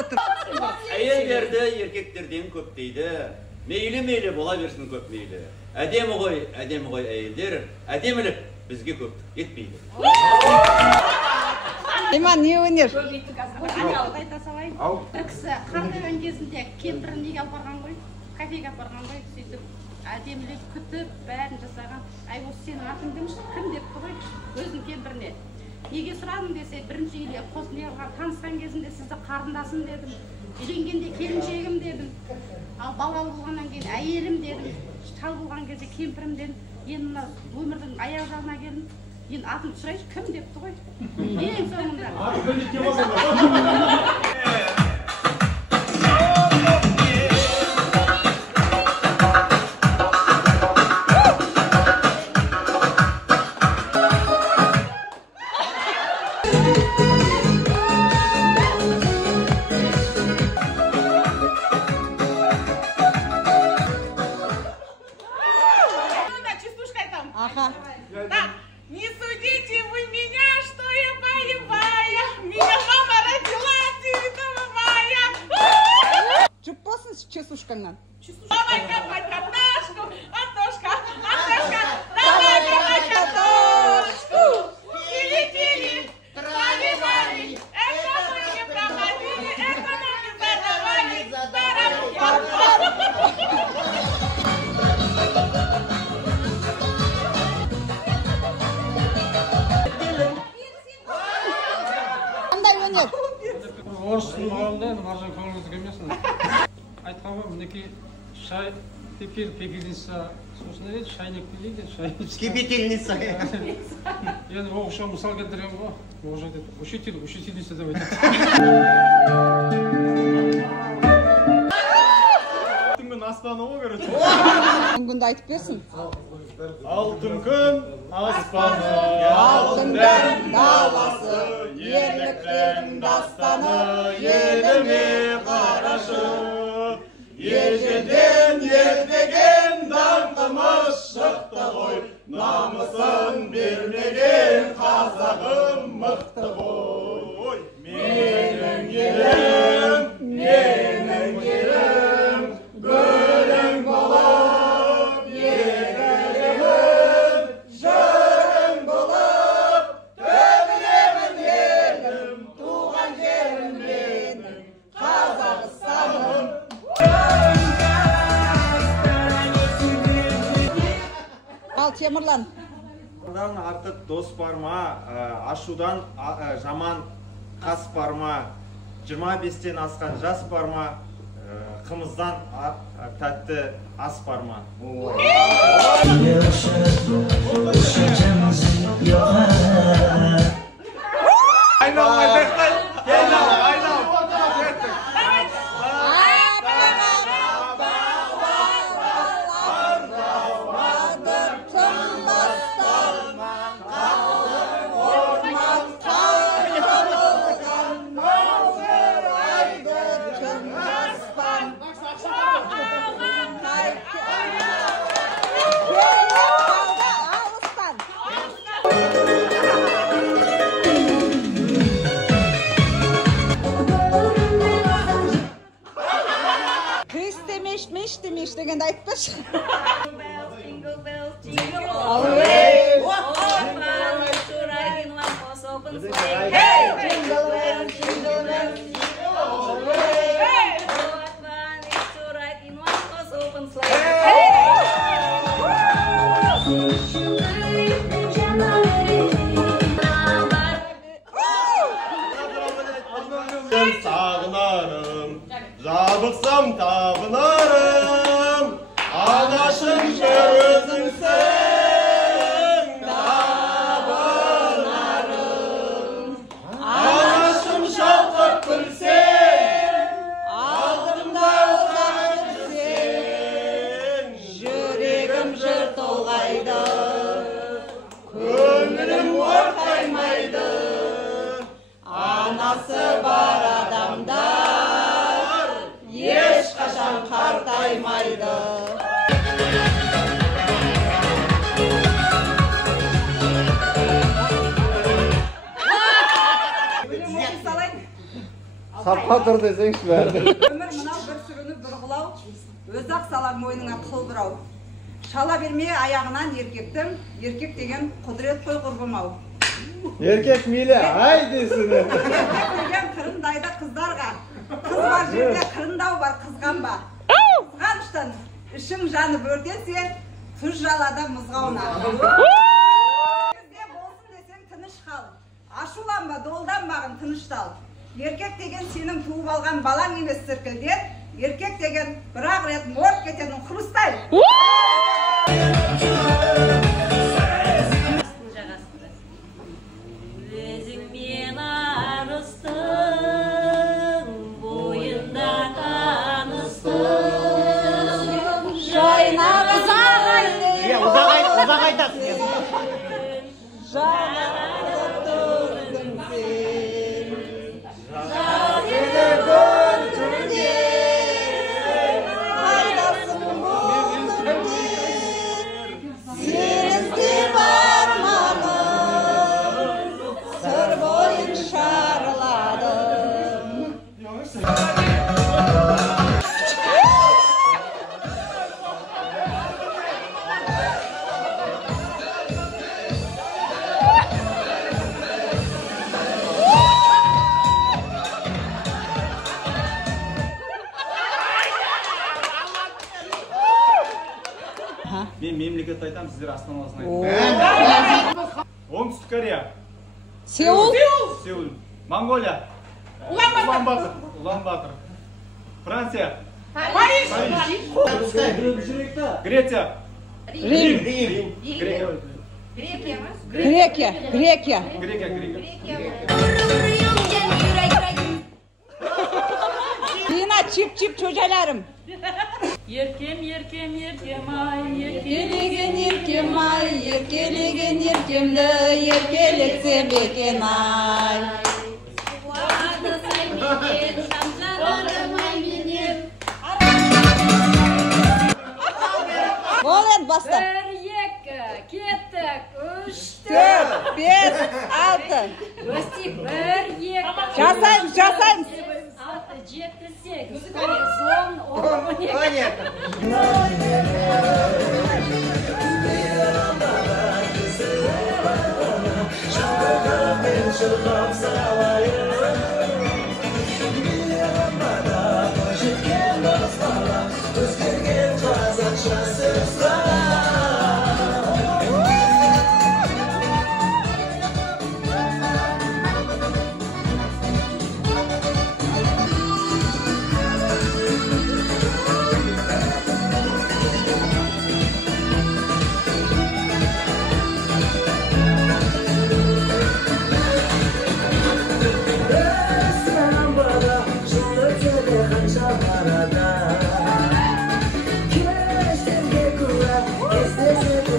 отыр. Әйелдерді еркектерден көп дейді. Мейлі бола берсін көп мейлі. Әдемі ғой әйелдер, әдемілік бізге көп етпейді. Иман, не өнер? Айта салайын. Бір кісі қартайған кезінде кемпірін неге алып барған ғой, кафеге алып барған ғой, сөйтіп әдемілеп күтіп, бәрін жасаған. Ай, осы сенің атың кім депті ғой, өзінің кемпіріне. Неге сұрадым десе, бірінші үйле танысқан кезінде сізді қарындасым дедім, үйленгенде келіншегім дедім, ал балалы болғаннан кейін әйелім дедім, шал болған кезде кемпірім дедім, енді мына өмірдің аяқ жағына келдім. Енді атын сұрайшы, кім депті ғой? Ең соңында. Ага. Так, не судите вы меня, что я боевая. Меня мама родила 9 мая. Жұп болсын чесушкаңнан. Давай копать картошку, Антошка, давай копать картошку. Тили-тили, трали-вали, это мы не проходили, это нам не задавали. Орыстың мағалында енді маржан көңіліңізді келмесін. Айтқанға мінекей шай, пепельница, сосын не дейді, шайнек дейді, Кипятильница. енді оқушыға мысал келтірген ғой. Оқушы айтады, учительница деп айтады. Күн аспаны ғой, короче. Күнді айтып берсін. Алтын күн аспаны, Алтын күн даласы, ерліктің дастаны, еліме қарашы. Ежелден ертеген даңқымыз шықты ғой, намысын бермеген қазағым мықты ғой. Менің елім, гүлің болып, егілемін, жырың болып, төгілемін елім, туған жерім менің, Қазақстаным. Ал Темірлан. Одан артық дос бар ма, ашудан жаман қас бар ма, 25-тен асқан жас бар ма, қымыздан тәтті ас бар ма? Меш дегенді айтпашы. Jingle bells, jingle all the way. Oh, fun to ride in one horse open sleigh. Hey! Jingle bells, jingle bells, jingle all the way. Hey! Oh, what fun it is to ride in one horse open sleigh. Hey! Sağlarım, jabıqsam табынарым, анашым өзіңсің табынарым. Анашым шалқып күлсең, алдымда ұзақ жүрсең, жүрегім жыр толғайды, көңілім ортаймайды. Anası var adamlar, ешқашан қартаймайды. Тапқа тұр десеңші бәрі. Өмір мынау бір сүріні бір қылау, өзі-ақ салар мойныңа қыл бұрау. Шала берме аяғынан еркектің, еркек деген құдірет қой құрбым-ау. Еркек мейлі, ай десін. Көрген қырындайды қыздарға, қыз бар жерде қырындау бар қызғанба. Қызғаныштан ішің жанып өртенсе, тұз жалада мұзғауна. Жерде болсын десең тыныш қал, ашуланба, долданбағын тыныштал. Еркек деген сенің туып алған балаң емес сіркілден, еркек деген бір-ақ рет морт кетенің хрустай. Өзіңмен арыстың, бойында таныстың. Жайна ұзақ айтты. Ұзақ айтасың. Мен мемлекет айтам, сіздер астанасын айтам. Оңтүстік Корея. Сеул. Сеул. Монголия. Улан Батыр. Франция. Париж. Греция. Рим. Грекия. Грекия. Dina çip çocalarım. Еркем, еркем, еркем ай, Еркелеген еркем ай, еркелеген еркемді, еркелетсе бекен ай. Бол енді бастап. 1, 2, кеттік, 3, 4, 5, 6. Өстік, 1, 2, Жасаймыз. 6, 7, 8, 10, Keşke kurar, istese de